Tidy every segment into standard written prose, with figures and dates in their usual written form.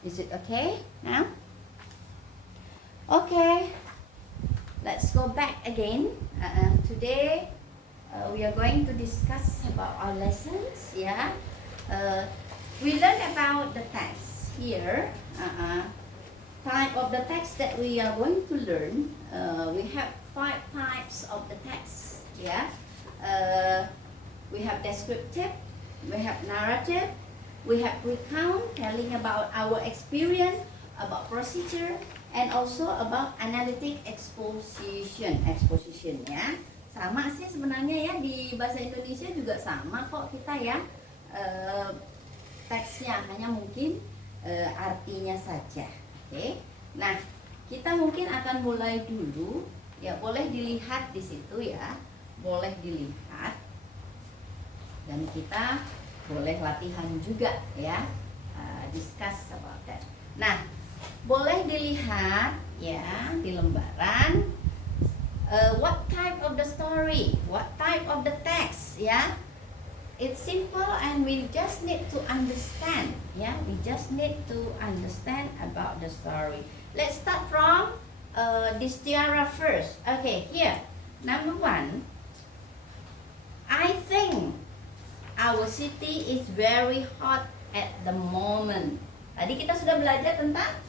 Is it okay now? Okay, let's go back again. Today we are going to discuss about our lessons. Yeah, we learned about the text here. Type of the text that we are going to learn. We have 5 types of the text. Yeah, we have descriptive, we have narrative, we have recount, telling about our experience, about procedure, and also about analytic exposition. Exposition ya, sama sih sebenarnya ya, di bahasa Indonesia juga sama kok kita ya, teksnya hanya mungkin artinya saja. Oke. Nah, kita mungkin akan mulai dulu ya, boleh dilihat di situ ya, boleh dilihat, dan kita boleh latihan juga ya, discuss about that. Nah, boleh dilihat ya di lembaran, what type of the story, what type of the text ya. It's simple and we just need to understand ya, we just need to understand about the story. Let's start from this tiara first. Okay, here number 1, I think our city is very hot at the moment. Tadi kita sudah belajar tentang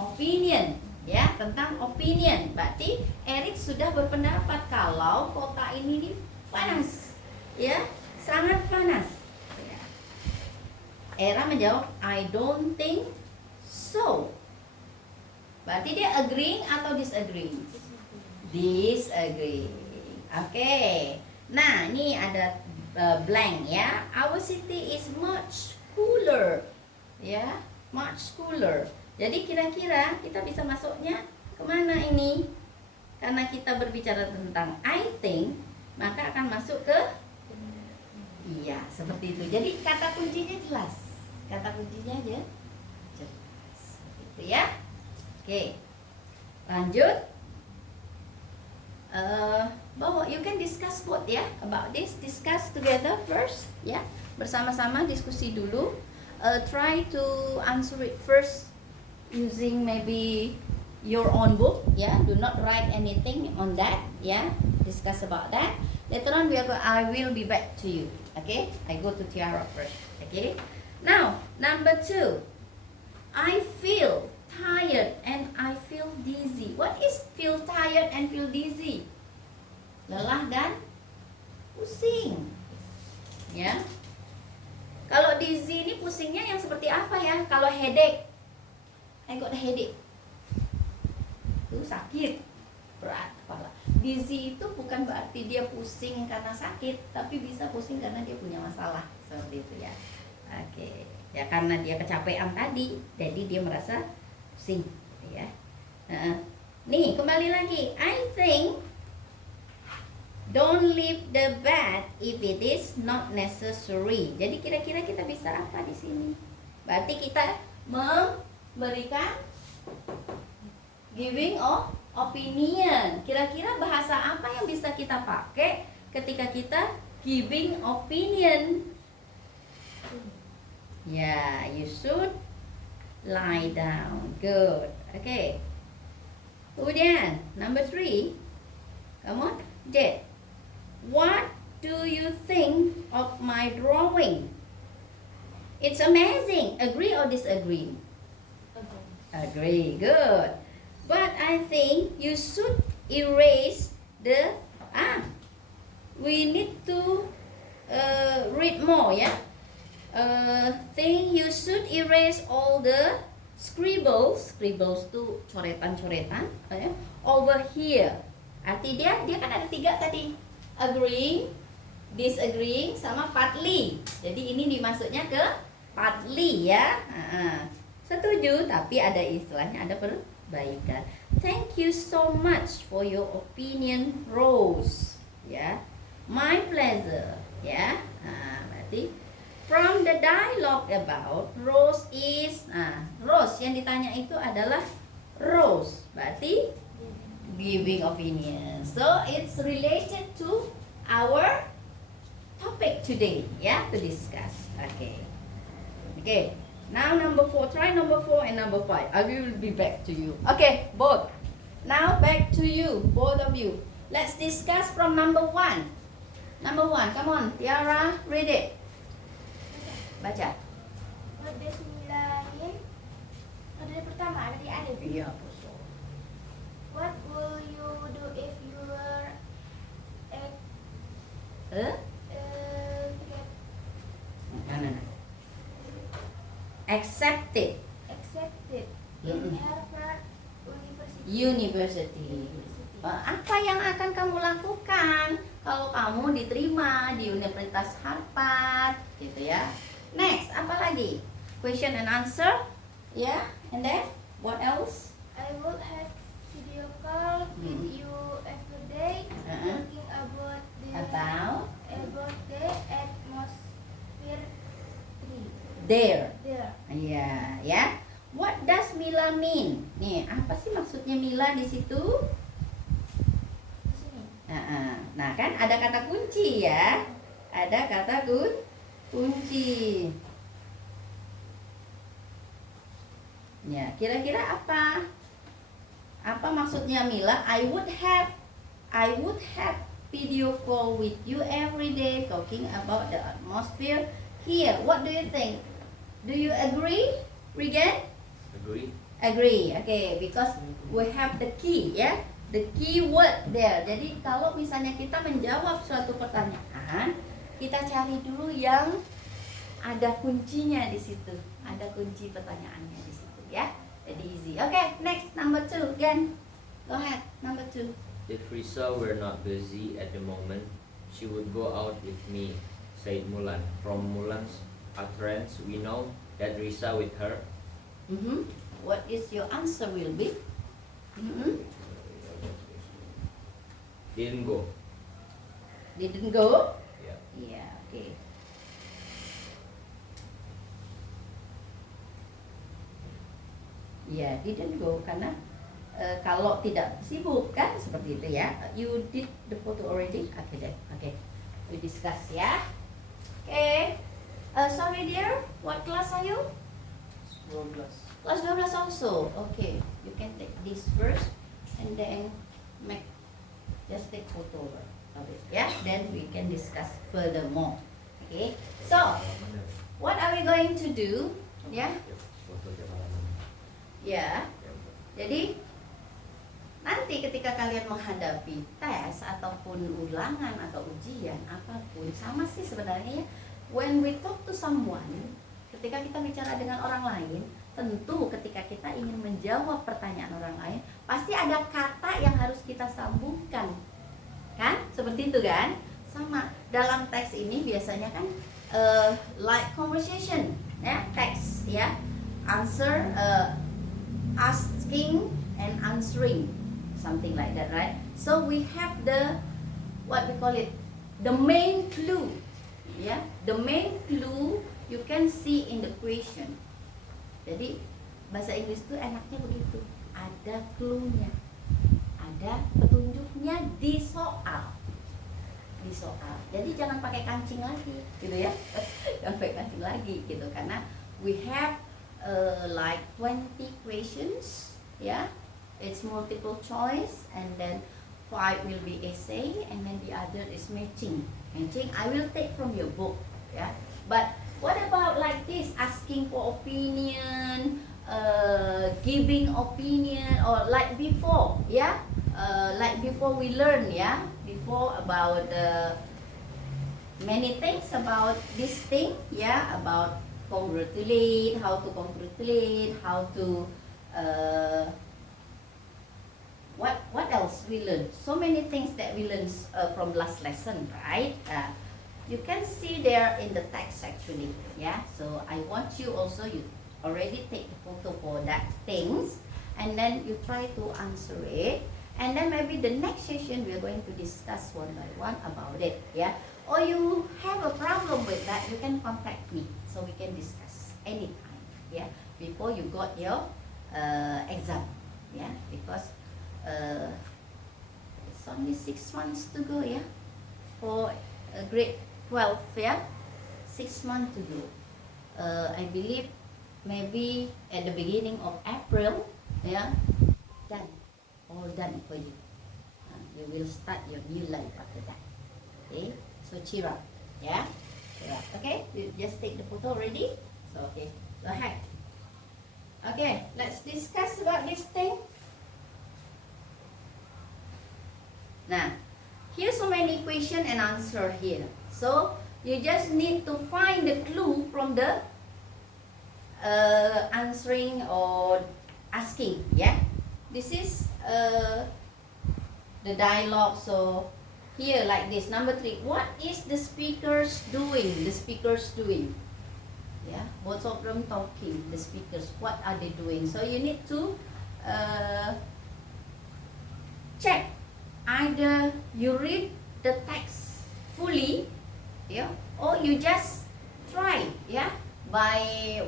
opinion ya, tentang opinion. Berarti Eric sudah berpendapat kalau kota ini nih panas ya, sangat panas ya. Era menjawab I don't think so. Berarti dia agreeing atau disagreeing? Disagreeing. Oke. Nah, ini ada blank ya. Our city is much cooler ya, much cooler. Jadi kira-kira kita bisa masuknya kemana ini? Karena kita berbicara tentang I think, maka akan masuk ke iya, seperti itu. Jadi kata kuncinya jelas, kata kuncinya aja jelas, seperti itu ya. Oke, lanjut. Bahwa you can discuss both ya, about this, discuss together first ya, bersama-sama diskusi dulu. Try to answer it first using maybe your own book ya, do not write anything on that ya, discuss about that. Later on I will be back to you. Okay, I go to Tiara first. Okay, now number 2, I feel tired and I feel dizzy. What is feel tired and feel dizzy? Lelah dan pusing ya. Kalau dizzy ini pusingnya yang seperti apa ya? Kalau headache, I got a headache, itu sakit, berat kepala. Dizzy itu bukan berarti dia pusing karena sakit, tapi bisa pusing karena dia punya masalah, seperti itu ya. Oke, ya karena dia kecapean tadi, jadi dia merasa pusing ya. Nih kembali lagi, I think don't leave the bed if it is not necessary. Jadi kira-kira kita bisa apa di sini? Berarti kita memberikan giving of opinion. Kira-kira bahasa apa yang bisa kita pakai ketika kita giving opinion? Ya, you should lie down. Good. Okay. Kemudian number 3. Come on, Jet. What do you think of my drawing? It's amazing. Agree or disagree? Agree. Good. But I think you should erase the we need to read more ya. Think you should erase all the scribbles tu coretan-coretan over here. Arti dia kan ada 3 tadi, agreeing, disagreeing, sama partly. Jadi ini dimasuknya ke partly ya. Setuju, tapi ada istilahnya, ada perbaikan. Thank you so much for your opinion, Rose. Ya, my pleasure. Ya, berarti from the dialogue about Rose is, Rose yang ditanya itu adalah Rose. Berarti giving opinion. So it's related to our topic today ya, to discuss. Okay. Now number 4. Try number 4 and number 5. I will be back to you. Okay, both. Now back to you, both of you. Let's discuss from number 1. Number 1, come on, Tiara, read it. Baca. What does Mila mean? Dari pertama, dari Arif. Iya, betul. What will you do if you were Eh? No. Accepted. accepted in Mm-mm. Harvard University? University. Apa yang akan kamu lakukan kalau kamu diterima di Universitas Harvard, gitu ya? Next, apa lagi? Question and answer, ya? And then what else? I would have video call with you every day, talking about the atmosphere There. there. Iya, ya. What does Mila mean? Nih, apa sih maksudnya Mila di situ? Di sini. Nah, kan ada kata kunci ya. Ada kata kunci. Ya, kira-kira apa? Apa maksudnya Mila? I would have video call with you every day talking about the atmosphere here. What do you think? Do you agree? Regan? Agree. Okay, because we have the key ya. The key word there. Jadi kalau misalnya kita menjawab suatu pertanyaan, kita cari dulu yang ada kuncinya di situ. Ada kunci pertanyaannya di situ ya. Jadi easy. Okay, next number 2 again. Go ahead, number 2. If Risa were not busy at the moment, she would go out with me, said Mulan. From Mulan's utterance, we know that Risa with her What is your answer will be? didn't go. Didn't go? Yeah. Yeah, okay. Ya, didn't go karena kalau tidak sibuk kan seperti itu ya. You did the photo already? Okay then. Okay. We discuss ya. Okay. Sorry dear, what class are you? 12. Class 12 also. Okay. You can take this first and then just take photo of it. Yeah. Then we can discuss furthermore. Okay. So, what are we going to do? Ya. Ya. Jadi nanti ketika kalian menghadapi tes ataupun ulangan atau ujian apapun sama sih sebenarnya ya. When we talk to someone, ketika kita bicara dengan orang lain, tentu ketika kita ingin menjawab pertanyaan orang lain, pasti ada kata yang harus kita sambungkan. Kan? Seperti itu kan? Sama dalam teks ini biasanya kan like conversation, ya, teks ya. Answer, asking and answering, something like that, right? So we have the what we call it, the main clue, yeah. The main clue you can see in the question. Jadi bahasa Inggris itu enaknya begitu, ada clue-nya, ada petunjuknya di soal. Di soal. Jadi jangan pakai kancing lagi, gitu ya. Jangan pakai kancing lagi, gitu, karena we have like 20 questions, yeah. It's multiple choice, and then 5 will be essay, and then the other is matching. Matching I will take from your book, yeah. But what about like this, asking for opinion, giving opinion, or like before, yeah, like before we learn, yeah, before about many things about this thing, yeah, about congratulate, how to congratulate, how to what else we learn? So many things that we learned from last lesson, right? You can see there in the text actually, yeah. So I want you also, you already take the photo for that things, and then you try to answer it, and then maybe the next session we are going to discuss one by one about it, yeah. Or you have a problem with that, you can contact me, so we can discuss anytime, yeah, before you got your exam, yeah, because it's only 6 months to go, yeah, for grade 12, yeah, 6 months to go. I believe maybe at the beginning of April, yeah, done, all done for you. You will start your new life after that. Okay, so cheer up, yeah, cheer up. Okay, you just take the photo already. So okay, go ahead. Okay, let's discuss about this thing. Now, here's so many question and answer here. So you just need to find the clue from the answering or asking. Yeah, this is the dialogue. So here like this, number 3, what is the speakers doing? The speakers doing, yeah, both of them talking. The speakers, what are they doing? So you need to check, either you read the text fully, yeah, or you just try, yeah, by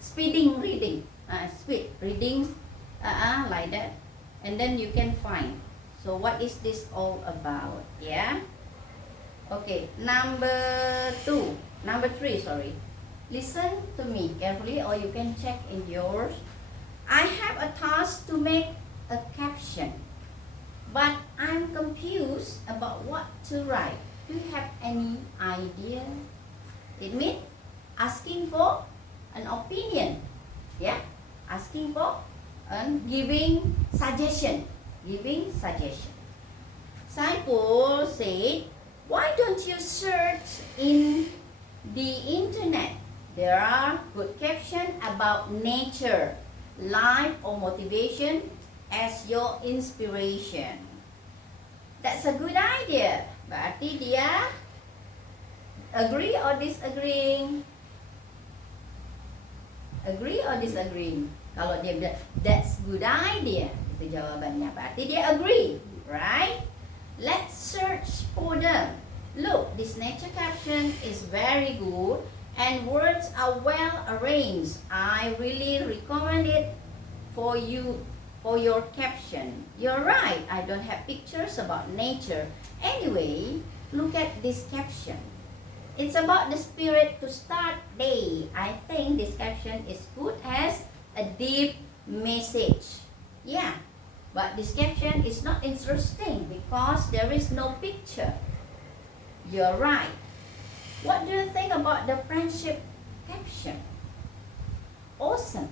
speeding reading, speed reading, like that, and then you can find. So what is this all about? Yeah. Okay. Number 3. Sorry. Listen to me carefully, or you can check in yours. I have a task to make a caption, but I'm confused about what to write. Do you have any idea? It means asking for an opinion. Yeah. Asking for and giving suggestion. Saipul said, why don't you search in the internet? There are good captions about nature, life, or motivation as your inspiration. That's a good idea. Berarti dia agree or disagreeing? Agree or disagreeing? Kalau dia bilang that's good idea, itu jawabannya. Berarti dia agree, right? Let's search for them. Look, this nature caption is very good and words are well arranged. I really recommend it for you, for your caption. You're right, I don't have pictures about nature. Anyway, look at this caption. It's about the spirit to start day. I think this caption is good as a deep message. Yeah, but this caption is not interesting because there is no picture. You're right. What do you think about the friendship caption? Awesome.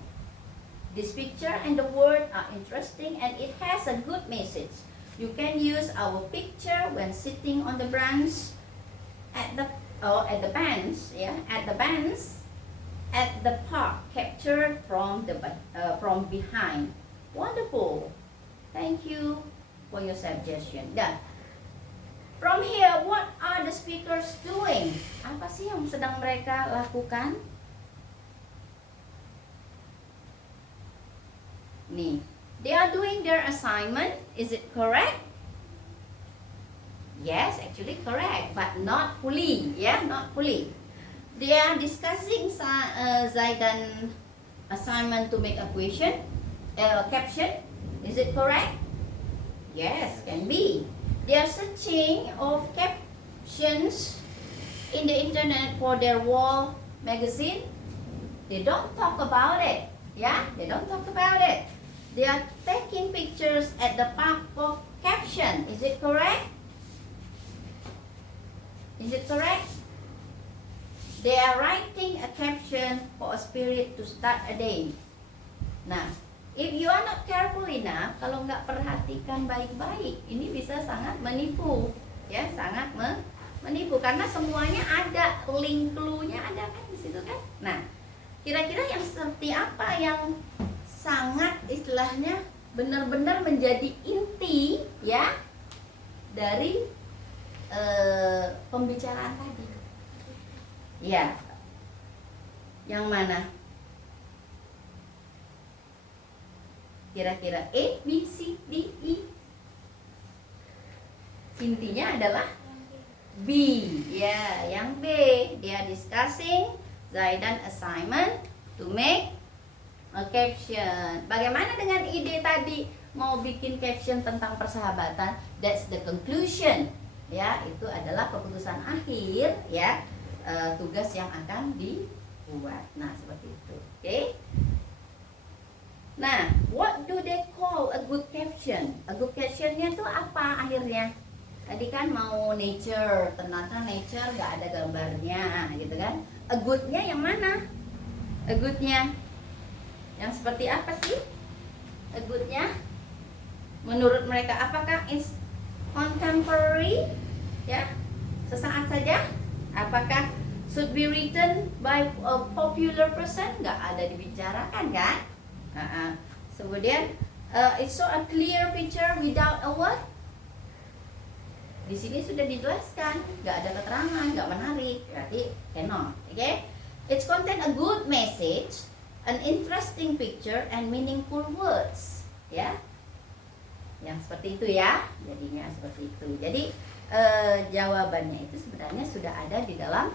This picture and the word are interesting and it has a good message. You can use our picture when sitting on the branch at the bench, yeah, at the park, captured from behind. Wonderful. Thank you for your suggestion. Done. From here, what are the speakers doing? Apa sih yang sedang mereka lakukan? Nih, they are doing their assignment. Is it correct? Yes, actually correct, but not fully. Yeah, not fully. They are discussing Zaidan assignment to make a caption. Is it correct? Yes, can be. They are searching of captions in the internet for their wall magazine. They don't talk about it. Yeah, they don't talk about it. They are taking pictures at the park for caption. Is it correct? Is it correct? They are writing a caption for a spirit to start a day. Nah, if you are not careful enough, kalau nggak perhatikan baik-baik, ini bisa sangat menipu, ya, sangat menipu karena semuanya ada, link clue-nya ada kan di situ kan. Nah, kira-kira yang seperti apa yang sangat istilahnya benar-benar menjadi inti, ya, dari pembicaraan tadi? Ya, yang mana? Kira-kira A, B, C, D, E. Intinya adalah B. Ya, yang B. They are discussing Zaidan assignment to make a caption. Bagaimana dengan ide tadi? Mau bikin caption tentang persahabatan. That's the conclusion. Ya, itu adalah keputusan akhir, ya, tugas yang akan dibuat. Nah, seperti itu. Oke. Nah, what do they call a good caption? A good captionnya tuh apa akhirnya? Tadi kan mau nature, ternyata nature nggak ada gambarnya, gitu kan? A good-nya yang mana? A good-nya yang seperti apa sih? A good-nya menurut mereka apakah is contemporary, ya, sesaat saja? Apakah should be written by a popular person? Nggak ada dibicarakan kan? Kemudian it's so a clear picture without a word. Di sini sudah dijelaskan, nggak ada keterangan, nggak menarik, berarti cannot. Okay? It's contain a good message, an interesting picture, and meaningful words. Ya, yang seperti itu ya, jadinya seperti itu. Jadi jawabannya itu sebenarnya sudah ada di dalam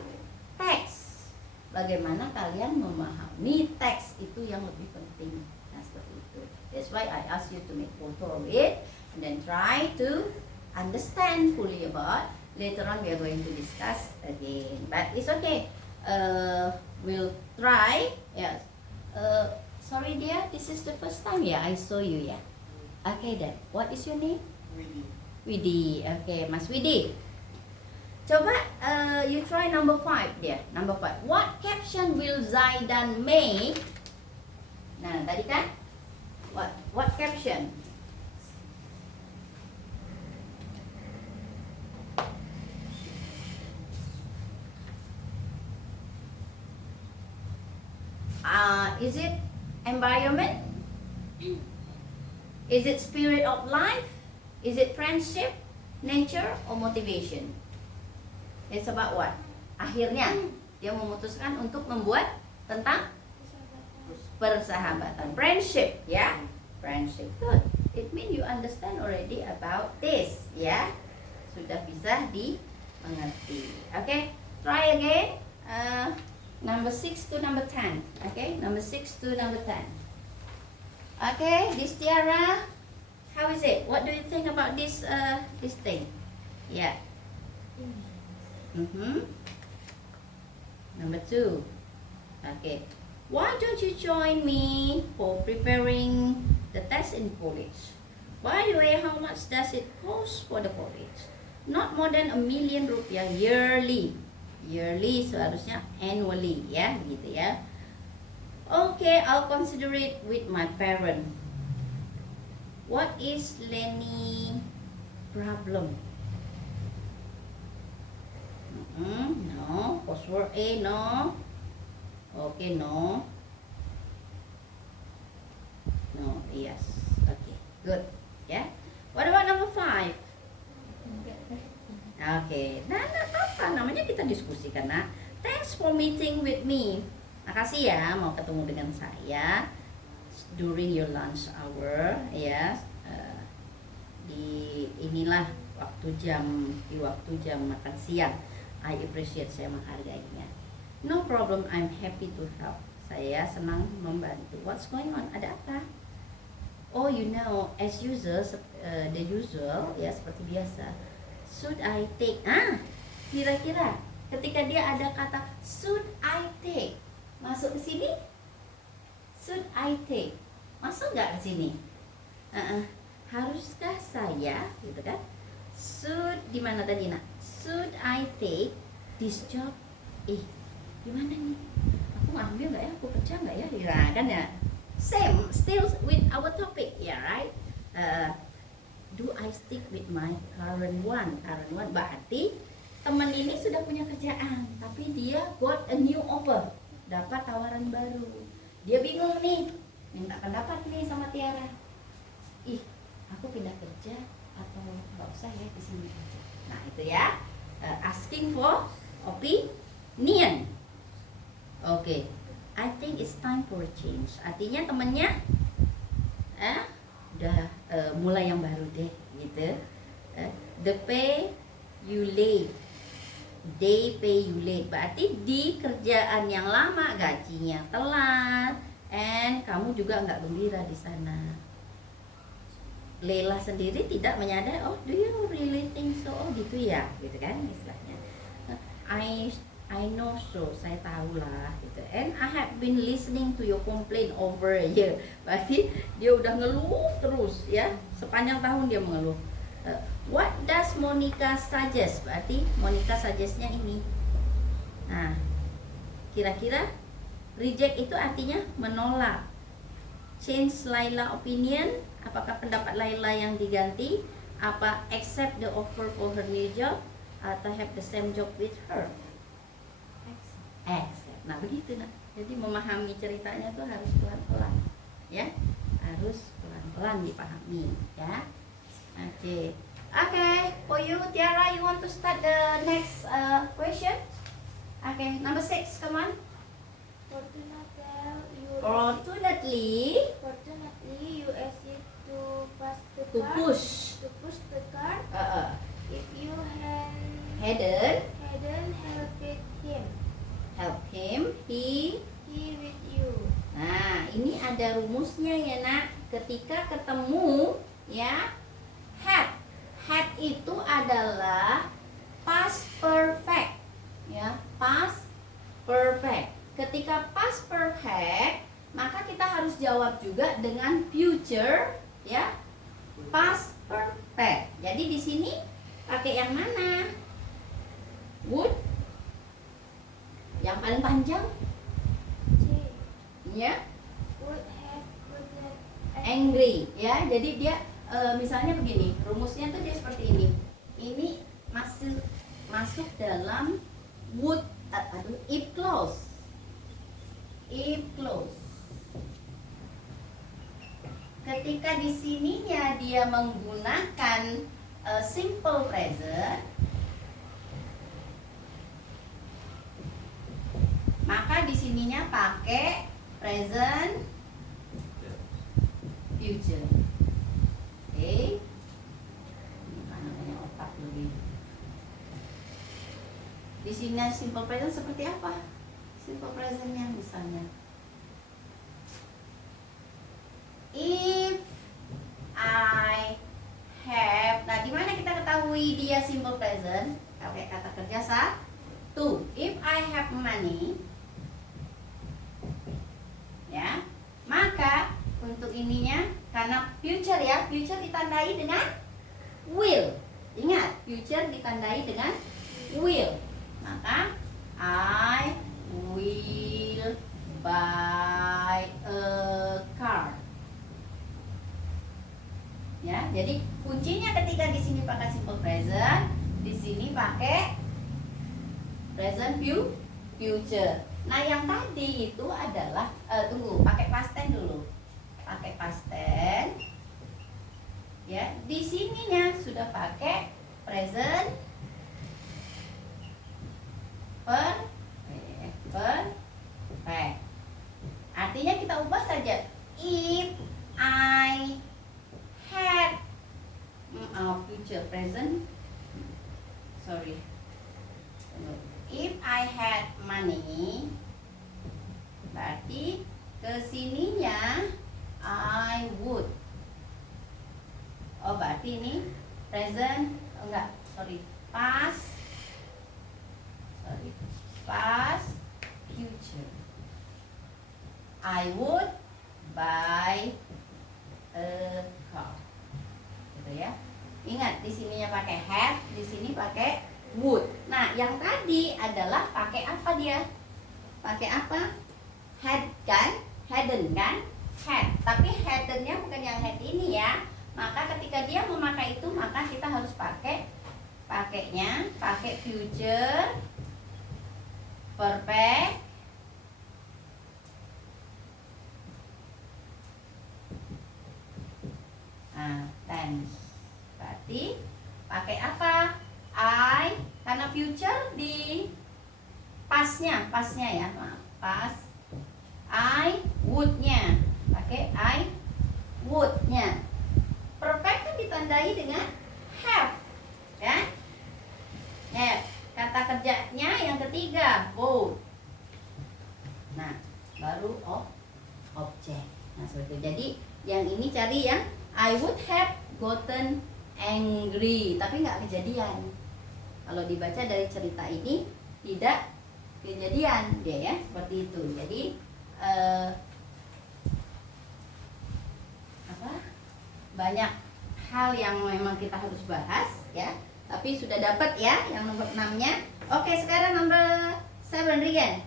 teks. Bagaimana kalian memahami teks itu yang lebih penting. Nah, seperti itu. That's why I ask you to make photo of it and then try to understand fully about. Later on we are going to discuss again, but it's okay. We'll try. Yes. Sorry dear, this is the first time ya I saw you ya. Okay then, what is your name? Widi. Okay, Mas Widi. Coba you try number 5 dia. Number 5. What caption will Zaidan make? Nah, tadi kan what caption? Is it environment? Is it spirit of life? Is it friendship, nature, or motivation? It's about what? Akhirnya dia memutuskan untuk membuat tentang persahabatan, friendship, ya, friendship. Good. It means you understand already about this, ya. Sudah bisa dimengerti. Okay, try again. Number 6 to number 10. Okay, number 6 to number 10. Okay, this Tiara, how is it? What do you think about this thing? Yeah. Number 2. Okay. Why don't you join me for preparing the test in college? By the way, how much does it cost for the college? Not more than ₱1,000,000 yearly. Yearly seharusnya annually, ya, gitu ya. Okay, I'll consider it with my parent. What is Lenny problem? No. Password A, no. Okay, no. No, yes. Okay, good. Yeah. What about number 5? Okay, nah, apa namanya kita diskusikan. Nah, thanks for meeting with me. Makasih ya mau ketemu dengan saya during your lunch hour, ya. Di inilah waktu jam makan siang. I appreciate, saya menghargainya. No problem, I'm happy to help. Saya senang membantu. What's going on? Ada apa? Oh, you know, as usual, the usual, ya, seperti biasa. Should I take? Kira-kira ketika dia ada kata should I take, masuk ke sini? Should I take? Masuk nggak ke sini? Haruskah saya, gitu kan? Should di mana tadi nak? Should I take this job? Gimana nih? Aku ngambil nggak ya? Aku kerja nggak ya? Nah, kan ya. Same, still with our topic, ya, right? Do I stick with my current one? Current one berarti teman ini sudah punya kerjaan, tapi dia got a new offer, dapat tawaran baru. Dia bingung nih, minta pendapat nih sama Tiara. Aku pindah kerja atau nggak usah ya di sini aja. Nah, itu ya, asking for opinion. Okay, I think it's time for a change. Artinya temennya udah mulai yang baru deh, gitu. The pay you late, they pay you late. Berarti di kerjaan yang lama gajinya telat, and kamu juga nggak gembira di sana. Leila sendiri tidak menyadari. Oh, do you really think so? Oh, gitu ya, gitu kan istilahnya. I know so, saya tahu lah gitu. And I have been listening to your complaint over a year. Berarti dia udah ngeluh terus ya, sepanjang tahun dia mengeluh. What does Monica suggest? Berarti Monica suggestnya ini. Nah, kira-kira reject itu artinya menolak. Change Laila opinion, apakah pendapat Laila yang diganti? Apa accept the offer for her new job atau have the same job with her? Accept. Nah begitu nah. Jadi memahami ceritanya tuh harus pelan-pelan, ya, harus pelan-pelan dipahami, ya. Oke, for you Tiara, you want to start the next question? Okay, number 6, come on. Fortunately, you ask it to pass the to car. push. To push the car. If you Hadn't help him, he with you. Nah, ini ada rumusnya ya nak. Ketika ketemu ya, had itu adalah past perfect ya, past perfect. Ketika past perfect, maka kita harus jawab juga dengan future ya, past perfect. Jadi di sini pakai yang mana? Would yang paling panjang ya, Would have gotten angry ya. Jadi dia misalnya begini, rumusnya tuh dia seperti ini. Ini masuk dalam would, if clause. If clause. Ketika di sininya dia menggunakan simple present, maka di sininya pakai present future. Oke. Ini mana namanya otak lebih. Di sini simple present seperti apa? Simple presentnya misalnya, if I have. Nah, di mana kita ketahui dia simple present? Pakai kata kerja satu. If I have money, ya, maka untuk ininya karena future ya, future ditandai dengan will. Ingat, future ditandai dengan will. Maka I will buy a car. Ya, jadi kuncinya ketika di sini pakai simple present, di sini pakai present future. Nah, yang tadi itu adalah pakai past tense dulu. Pakai past tense. Ya, di sininya sudah pakai present perfect. Artinya kita ubah saja. If I had future present. Sorry. If I had money, berarti kesininya I would. Oh, berarti ini present, past future. I would buy a car. Gitu ya. Ingat, di sininya pakai had, di sini pakai would. Nah, yang tadi adalah pakai apa dia? Pakai apa? Had kan? Hadn't kan? Had. Tapi hadn't-nya bukan yang had ini ya. Maka ketika dia memakai itu, maka kita harus pakai future perfect tense. Berarti pakai apa? I, karena future di pastnya ya, maaf, past. I would-nya pakai I would-nya. Perfect kan ditandai dengan have, kan? Have. Kata kerjanya yang ketiga, would. Nah, baru object. Nah, seperti itu. Jadi yang ini cari yang I would have gotten angry, tapi nggak kejadian. Kalau dibaca dari cerita ini tidak kejadian dia ya, seperti itu. Jadi banyak hal yang memang kita harus bahas ya. Tapi sudah dapat ya yang nomor 6-nya. Oke, sekarang nomor 7 Regan.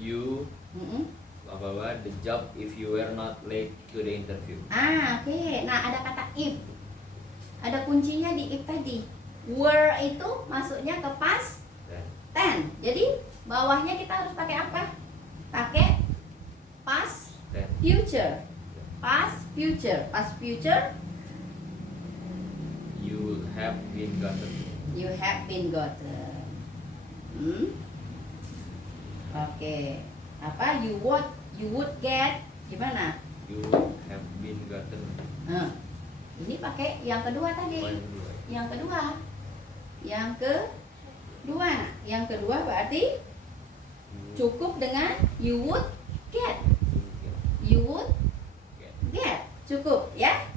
You the job if you were not late to the interview. Oke. Nah, ada kata if. Ada kuncinya di if tadi. Were itu masuknya ke past tense. Jadi bawahnya kita harus pakai apa? Pakai past future. Past future. Past future. You have been gotten. You have been gotten. Oke. Apa? You would get gimana? You have been gotten. Ini pakai yang kedua tadi. Yang kedua. Yang kedua berarti cukup dengan you would get. You would get. Cukup ya?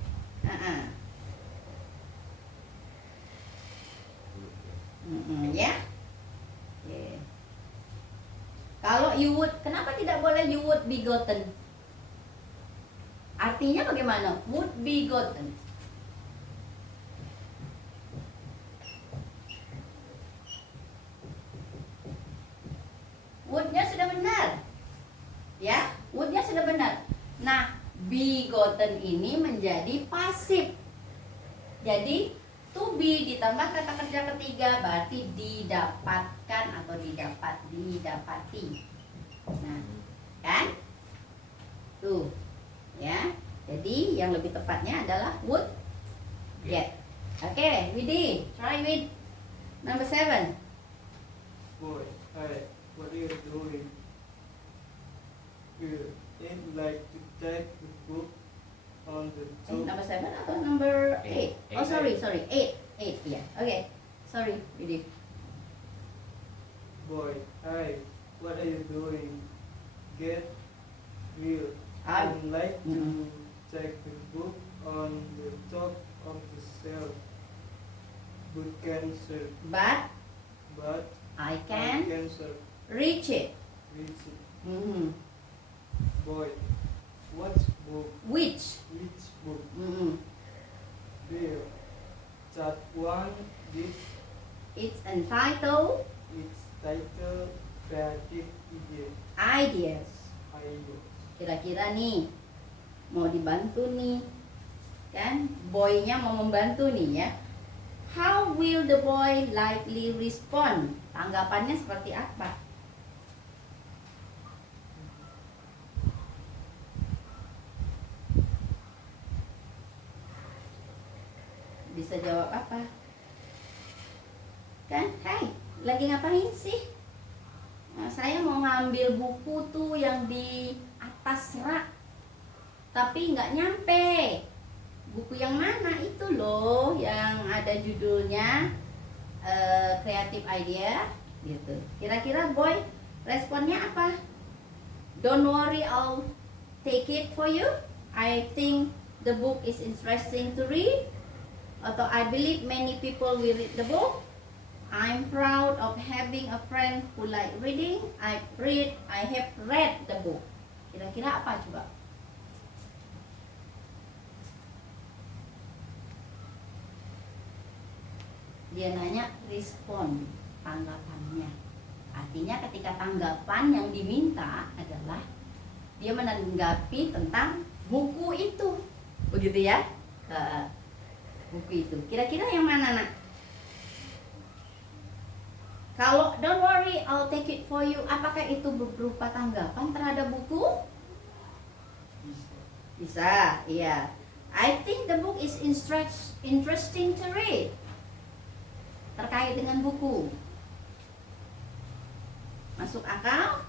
Ya. Okay. Kalau you would, kenapa tidak boleh you would be gotten? Artinya bagaimana? Would be gotten. Would-nya sudah benar. Ya, would-nya sudah benar. Nah, be gotten ini menjadi pasif. Jadi to be ditambah kata kerja ketiga berarti didapatkan atau didapati. Nah, kan? Tuh. Ya. Jadi yang lebih tepatnya adalah would get. Oke, Widi, try with number 7. Boy, hi, what are you doing? You ain't like to take the book on the top. Number 7 atau number 8? Eight. Oh, sorry, 8, ya. Oke, sorry, Widi. Boy, hi, what are you doing? Get real. I- I'd like to take the book on the top of the shelf. But cancer, But but I I can cancer reach it. reach it. Boy, what's book? Which? Which book? Mhm. Bill. That one did It's entitled its title Creative Idiot. Ideas. Ideas. Kira-kira nih mau dibantu nih, kan? Boy-nya mau membantu nih ya. How will the boy likely respond? Tanggapannya seperti apa? Bisa jawab apa? Kan, hai, lagi ngapain sih? Nah, saya mau ngambil buku tuh yang di atas rak, tapi nggak nyampe. Buku yang mana itu loh, yang ada judulnya Creative Idea, gitu. Kira-kira boy responnya apa? Don't worry, I'll take it for you. I think the book is interesting to read. Atau I believe many people will read the book. I'm proud of having a friend who like reading. I have read the book. Kira-kira apa coba? Dia nanya respon, tanggapannya. Artinya ketika tanggapan yang diminta adalah dia menanggapi tentang buku itu. Begitu ya? Buku itu. Kira-kira yang mana, Nak? Kalau don't worry, I'll take it for you. Apakah itu berupa tanggapan terhadap buku? Bisa, iya. I think the book is interesting to read. Terkait dengan buku. Masuk akal?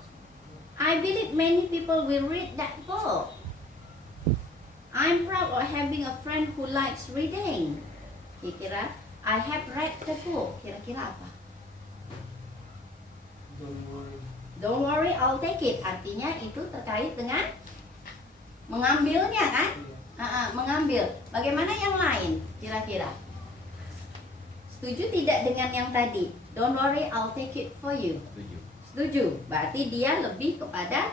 I believe many people will read that book. I'm proud of having a friend who likes reading. Kira-kira, I have read the book. Kira-kira apa? Don't worry. Don't worry, I'll take it. Artinya itu terkait dengan mengambilnya kan? Mengambil. Bagaimana yang lain? Kira-kira. Setuju tidak dengan yang tadi? Don't worry, I'll take it for you. Setuju. Setuju. Berarti dia lebih kepada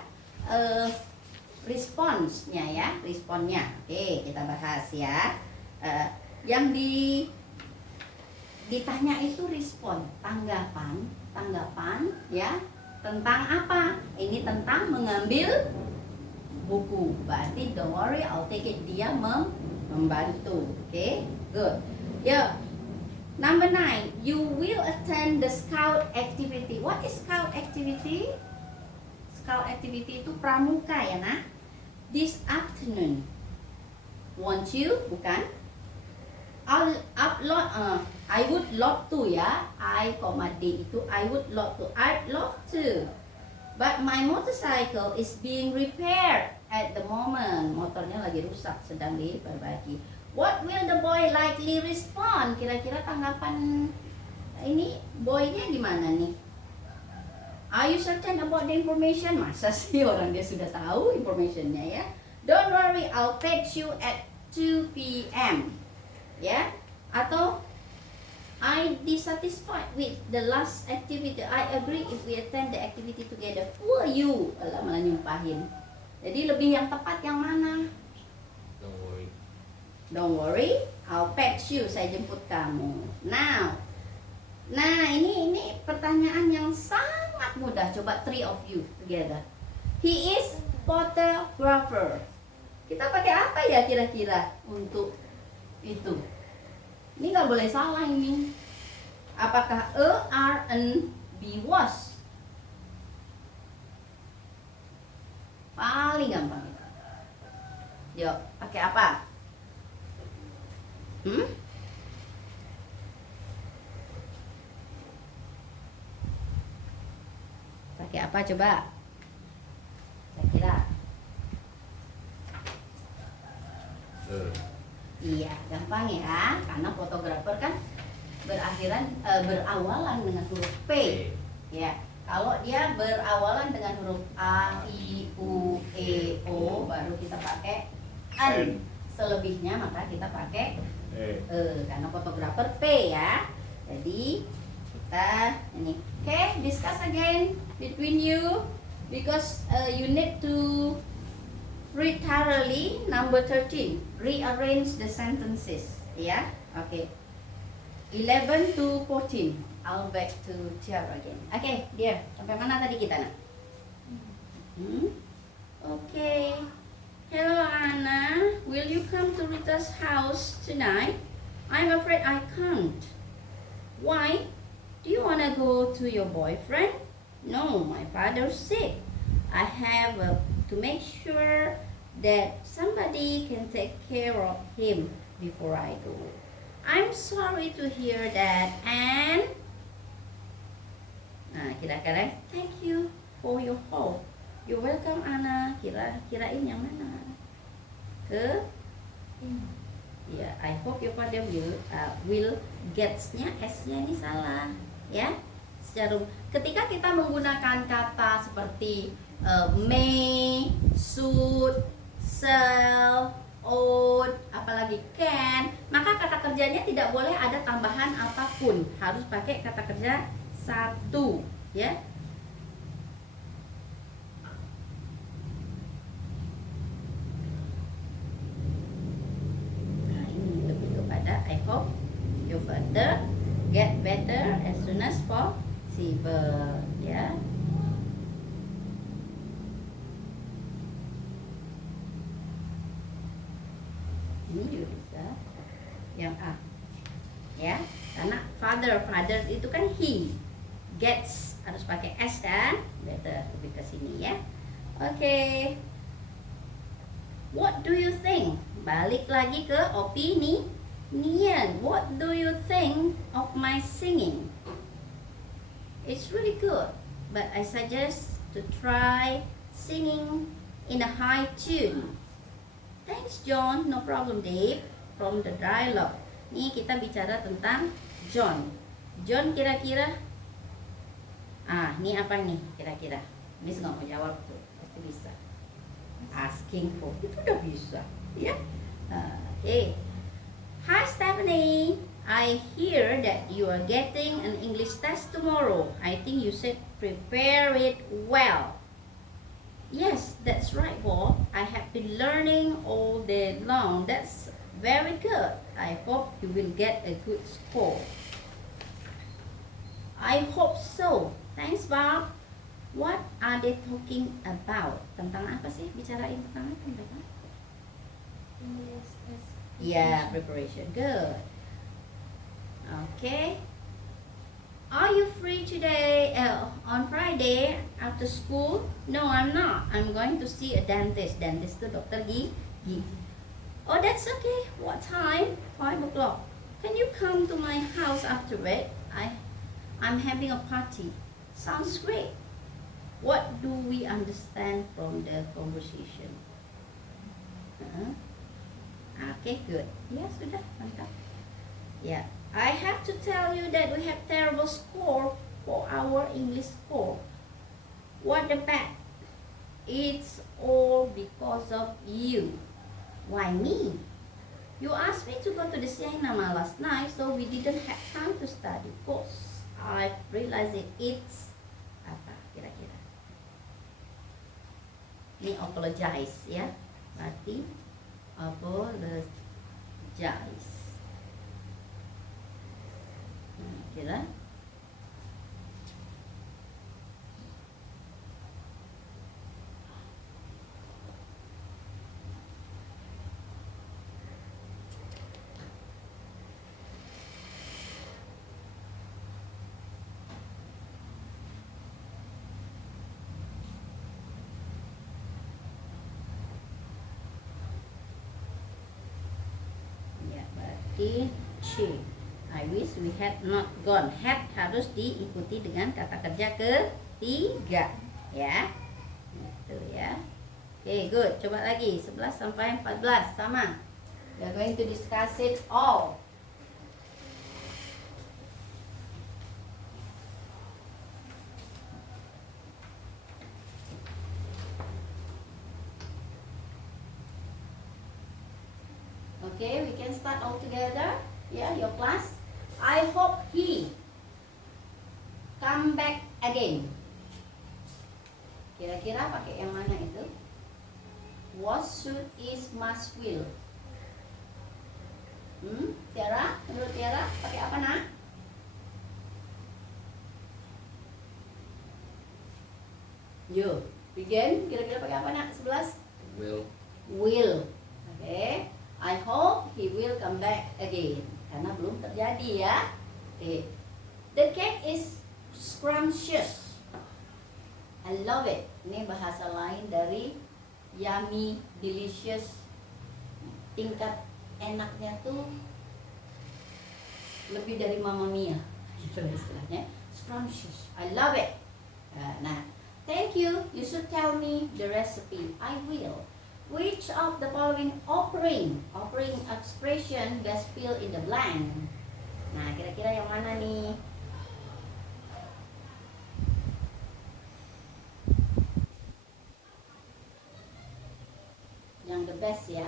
responsnya ya, responnya. Oke, kita bahas ya. Yang ditanya itu respon, tanggapan ya. Tentang apa? Ini tentang mengambil buku. Berarti don't worry, I'll take it. Dia membantu. Oke, good. Ya. Number 9, you will attend the scout activity. What is scout activity? Scout activity itu pramuka ya nak. This afternoon. Want you? Bukan. I'll upload. I would love to ya. I, D itu I would love to. I'd love to. But my motorcycle is being repaired at the moment. Motornya lagi rusak, sedang diperbaiki. What will the boy likely respond? Kira-kira tanggapan ini boynya gimana nih? Are you certain about the information? Masa sih orang dia sudah tahu informationnya ya? Don't worry, I'll fetch you at 2 p.m. Ya? Atau I dissatisfied with the last activity. I agree if we attend the activity together. Who are you? Alah, malah nyumpahin. Jadi lebih yang tepat yang mana? Don't worry. Don't worry, I'll fetch you. Saya jemput kamu. Now, nah ini pertanyaan yang sangat mudah. Coba 3 of you together. He is photographer. Kita pakai apa ya kira-kira untuk itu? Ini nggak boleh salah ini. Apakah are, be, was? Paling gampang itu. Yuk, pakai apa? Pakai apa coba? Kira-kira. Iya, gampang ya. Karena fotografer kan berawalan dengan huruf P. Ya, kalau dia berawalan dengan huruf A, I, U, E, O, baru kita pakai N. Selebihnya maka kita pakai karena fotografer P ya. Jadi kita ini. Okay, discuss again between you because you need to read thoroughly. Number 13, rearrange the sentences. Ya, okay. 11 to 14. I'll back to Tiara again. Okay, dear. Sampai mana tadi kita nak? Okay. Hello Anna, will you come to Rita's house tonight? I'm afraid I can't. Why? Do you wanna go to your boyfriend? No, my father's sick. I have to make sure that somebody can take care of him before I go. I'm sorry to hear that, and nah kira-kira thank you for your help. You're welcome Anna. Kirain yang mana? Ke ya, I hope your father will gets-nya S-nya ini salah ya. Ketika kita menggunakan kata seperti may, should, shall, ought, apalagi can, maka kata kerjanya tidak boleh ada tambahan apapun, harus pakai kata kerja satu ya. I hope your father get better as soon as possible ya. Ini juga bisa yang A ya, karena father itu kan he, gets harus pakai S kan, better lebih ke sini ya. Okay. What do you think? Balik lagi ke opini. Nian, what do you think of my singing? It's really good, but I suggest to try singing in a high tune. Thanks John, no problem Dave. From the dialogue. Nih kita bicara tentang John. John kira-kira ini apa nih kira-kira? Miss nggak mau jawab tuh, pasti bisa. Asking for, itu udah bisa ya. Okay. Hi Stephanie, I hear that you are getting an English test tomorrow. I think you should prepare it well. Yes, that's right, Bob. I have been learning all day long. That's very good. I hope you will get a good score. I hope so. Thanks, Bob. What are they talking about? Tentang apa sih? Bicarain tentang apa mereka? English test. Yeah, preparation. Good. Okay. Are you free today on Friday after school? No, I'm not. I'm going to see a dentist. Dentist to Dr. Gi. Oh, that's okay. What time? 5 o'clock. Can you come to my house after it? I'm having a party. Sounds great. What do we understand from the conversation? Okay, good. Ya, sudah. Mantap. Yeah. I have to tell you that we have terrible score for our English score. What the bad? It's all because of you. Why me? You asked me to go to the cinema last night, so we didn't have time to study. Of course, I realized it's apa kira-kira? Ini apologize ya, berarti apologize. Kira? Ya, berarti C. I wish we had not gone. Had harus diikuti dengan kata kerja ketiga, ya. Gitu ya. Okay, good. Coba lagi 11 sampai 14 sama. We are going to discuss it all. Okay, we can start all together. Yeah, your class. I hope he come back again. Kira-kira pakai yang mana itu? Was, should, is, must, will. Tiara, menurut Tiara pakai apa nak? Yo, begin. Kira-kira pakai apa nak? 11. Will. Will. Okay. I hope he will come back again. Karena belum terjadi ya. Okay. The cake is scrumptious. I love it. Ini bahasa lain dari yummy, delicious. Tingkat enaknya tuh lebih dari Mamma Mia. Gitu istilahnya. Scrumptious. I love it. Nah, thank you. You should tell me the recipe. I will. Which of the following offering expression best fill in the blank? Nah, kira-kira yang mana nih? Yang the best ya.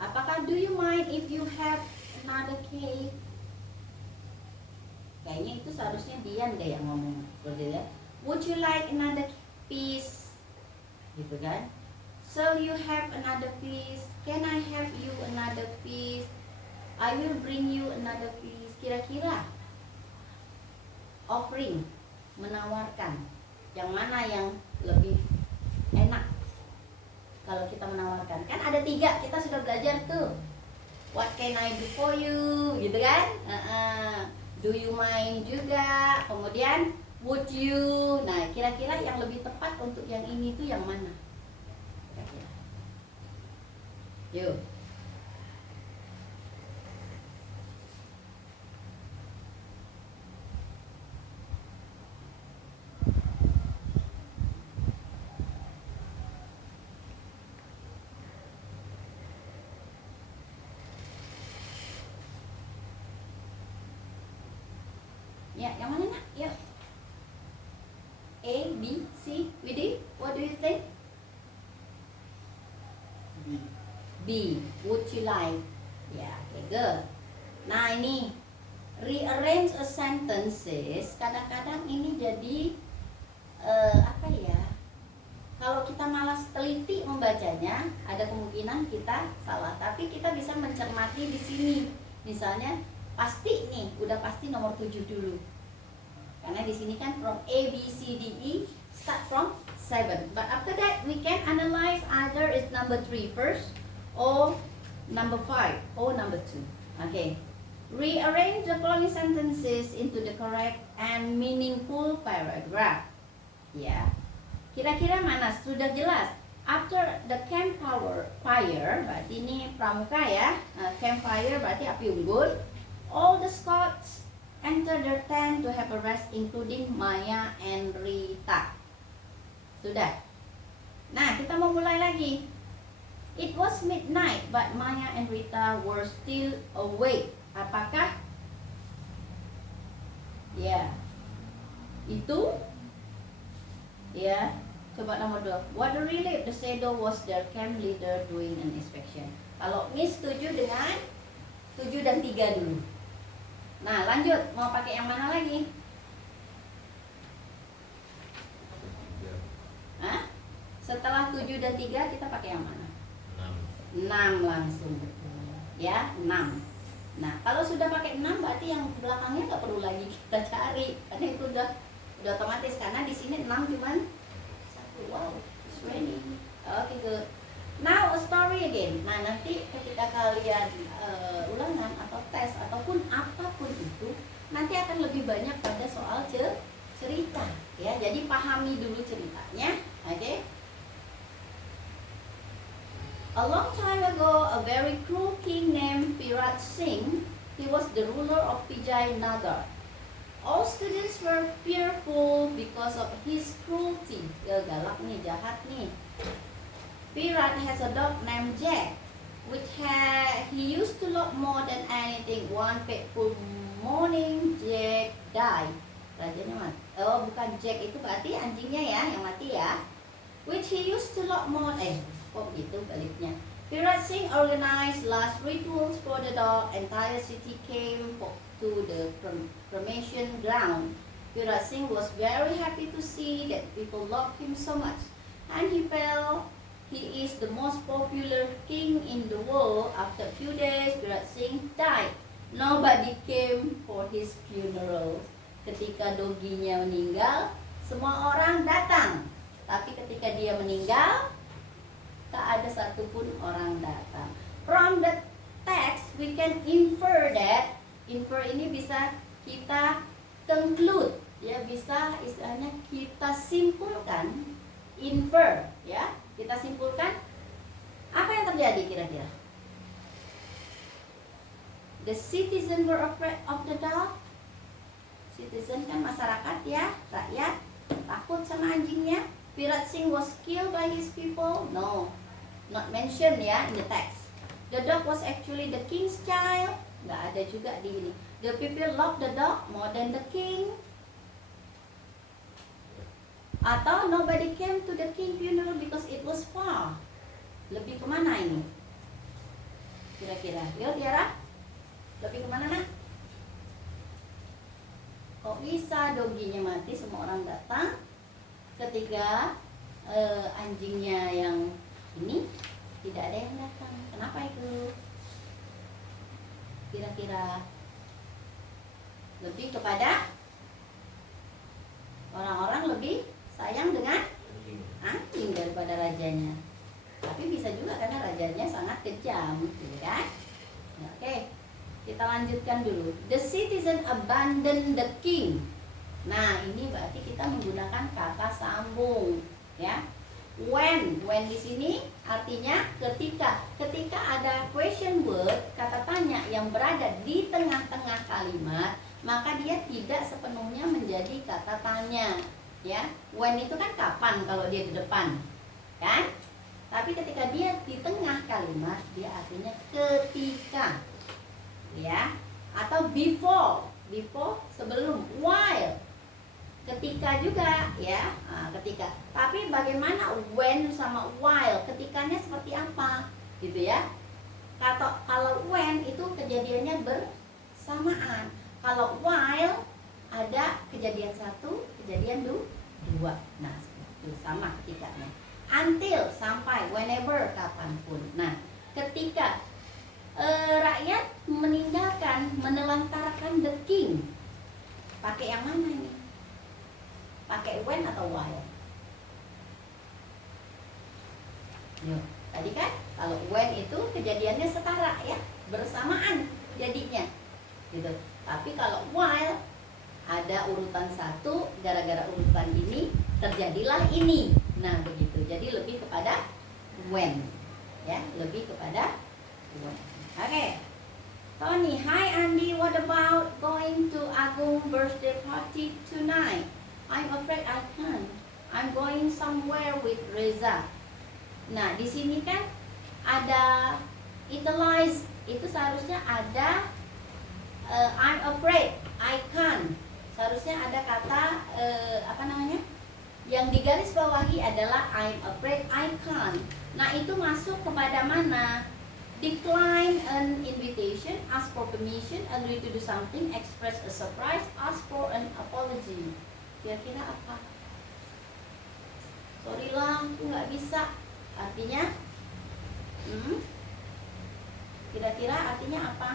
Apakah do you mind if you have another cake? Kayaknya itu seharusnya Dian deh yang ngomong seperti ya. Would you like another piece? Gitu kan? So you have another piece. Can I have you another piece? I will bring you another piece. Kira-kira offering, menawarkan, yang mana yang lebih enak kalau kita menawarkan? Kan ada 3, kita sudah belajar tuh. What can I do for you? Gitu kan? Do you mind juga? Kemudian would you? Nah, kira-kira yang lebih tepat untuk yang ini tuh yang mana? Kira-kira. Yuk. Ya, yang mana nak? Yuk. A, B, C, Widi, what do you think? B. B, would you like? Ya, okay, Good. Nah ini rearrange a sentences. Kadang-kadang ini jadi apa ya? Kalau kita malas teliti membacanya, ada kemungkinan kita salah. Tapi kita bisa mencermati di sini. Misalnya pasti nih, udah pasti nomor 7 dulu. Karena di sini kan from A, B, C, D, E start from 7. But after that we can analyze either it's number 3 first or number 5 or number 2. Okay. Rearrange the following sentences into the correct and meaningful paragraph. Ya. Kira-kira mana? Sudah jelas. After the campfire, berarti ini pramuka ya. Campfire berarti api unggun. All the Scots enter their tent to have a rest, including Maya and Rita. Sudah. Nah, kita mau mulai lagi. It was midnight, but Maya and Rita were still awake. Apakah? Ya. Itu? Ya. Coba nomor 2. What a relief the shadow was their camp leader doing an inspection. Kalau Miss setuju dengan 7 dan 3 dulu. Nah, lanjut. Mau pakai yang mana lagi? Hah? Setelah 7 dan 3 kita pakai yang mana? 6 langsung. Ya, 6. Nah, kalau sudah pakai 6 berarti yang belakangnya nggak perlu lagi kita cari. Karena itu udah otomatis. Karena di sini 6 cuman 1. Wow, it's raining. Okay, good. Now a story again. Nah, nanti ketika kalian ulangan atau tes ataupun apapun itu, nanti akan lebih banyak pada soal cerita. Ya, jadi pahami dulu ceritanya. Okay. A long time ago, a very cruel king named Pirat Singh, he was the ruler of Vijay Nagar. All students were fearful because of his cruelty. Ya, galak nih, jahat nih. Pirat has a dog named Jack, which he used to love more than anything. One fateful morning, Jack died. Rajanya mati. Oh, bukan Jack itu berarti anjingnya ya, yang mati ya. Which he used to love more. Kok gitu baliknya. Pirat Singh organized last rituals for the dog. Entire city came to the cremation ground. Pirat Singh was very happy to see that people loved him so much, and he felt he is the most popular king in the world. After a few days, Pirat Singh died. Nobody came for his funeral. Ketika doginya meninggal, semua orang datang. Tapi ketika dia meninggal, tak ada satupun orang datang. From the text, we can infer that. Infer ini bisa kita conclude, ya, bisa istilahnya kita simpulkan. Infer, ya, kita simpulkan apa yang terjadi kira-kira. The citizen were afraid of the dog. Citizen kan masyarakat ya, rakyat, takut sama anjingnya. Pirat Singh was killed by his people. No, not mentioned ya in the text. The dog was actually the king's child. Nggak ada juga di ini. The people loved the dog more than the king. Atau nobody came to the king funeral because it was far. Lebih kemana ini? Kira-kira. Yo Tiara, lebih kemana nak? Kok bisa doginya mati semua orang datang? Ketika anjingnya yang ini tidak ada yang datang. Kenapa itu? Kira-kira lebih kepada orang-orang lebih sayang dengan anjing daripada rajanya. Tapi bisa juga karena rajanya sangat kejam, gitu kan? Oke, kita lanjutkan dulu. The citizen abandoned the king. Nah, ini berarti kita menggunakan kata sambung, ya. When di sini artinya ketika. Ketika ada question word, kata tanya yang berada di tengah-tengah kalimat, maka dia tidak sepenuhnya menjadi kata tanya, ya. When itu kan kapan kalau dia di depan, kan? Tapi ketika dia di tengah kalimat, dia artinya ketika, ya. Atau before sebelum, while. Ketika juga ya, ketika. Tapi bagaimana when sama while, ketikanya seperti apa gitu ya. Kalau when itu kejadiannya bersamaan. Kalau while ada kejadian satu, kejadian dua. Nah, itu sama ketikanya. Until sampai, whenever kapanpun. Nah, ketika rakyat menelantarkan the king, pakai yang mana nih? Pakai when atau while? Yuk, tadi kan kalau when itu kejadiannya setara ya, bersamaan jadinya gitu. Tapi kalau while ada urutan satu, gara-gara urutan ini terjadilah ini. Nah begitu, jadi lebih kepada when ya, lebih kepada when. Oke. Tony, hi Andy, what about going to Agung birthday party tonight? I'm afraid I can't. I'm going somewhere with Reza. Nah, di sini kan ada italize, itu seharusnya ada I'm afraid, I can't. Seharusnya ada kata apa namanya? Yang digaris bawahi adalah I'm afraid I can't. Nah, itu masuk kepada mana? Decline an invitation, ask for permission, agree to do something, express a surprise, ask for an apology. Kira-kira apa? Sorry lah, aku nggak bisa. Artinya, kira-kira artinya apa?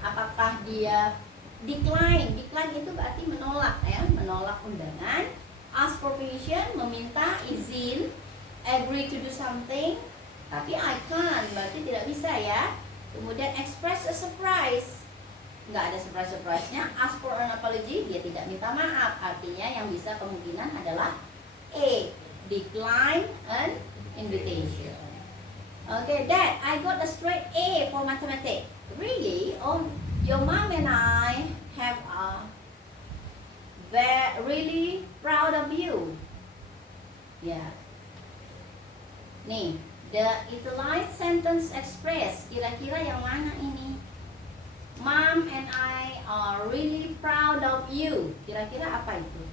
Apakah dia decline? Decline itu berarti menolak ya, menolak undangan. Ask for permission, meminta izin. Agree to do something, tapi I can't, berarti tidak bisa ya. Kemudian express a surprise, nggak ada surprise-nya. Ask for an apology, dia tidak minta maaf. Artinya yang bisa kemungkinan adalah A, decline an invitation. Okay, Dad, I got a straight A for mathematics. Really? Oh, your mom and I have really proud of you. Ya. Nih, the italicized sentence express, kira-kira yang mana ini? Mom and I are really proud of you. Kira-kira apa itu?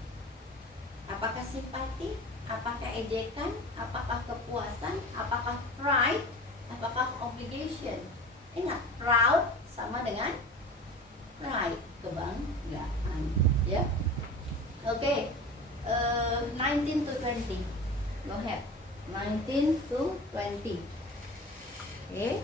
Apakah simpati? Apakah ejekan? Apakah kepuasan? Apakah pride? Apakah obligation? Ingat, proud sama dengan pride, kebanggaan, ya. Oke, 19 to 20. Go ahead. 19 to 20. Okay.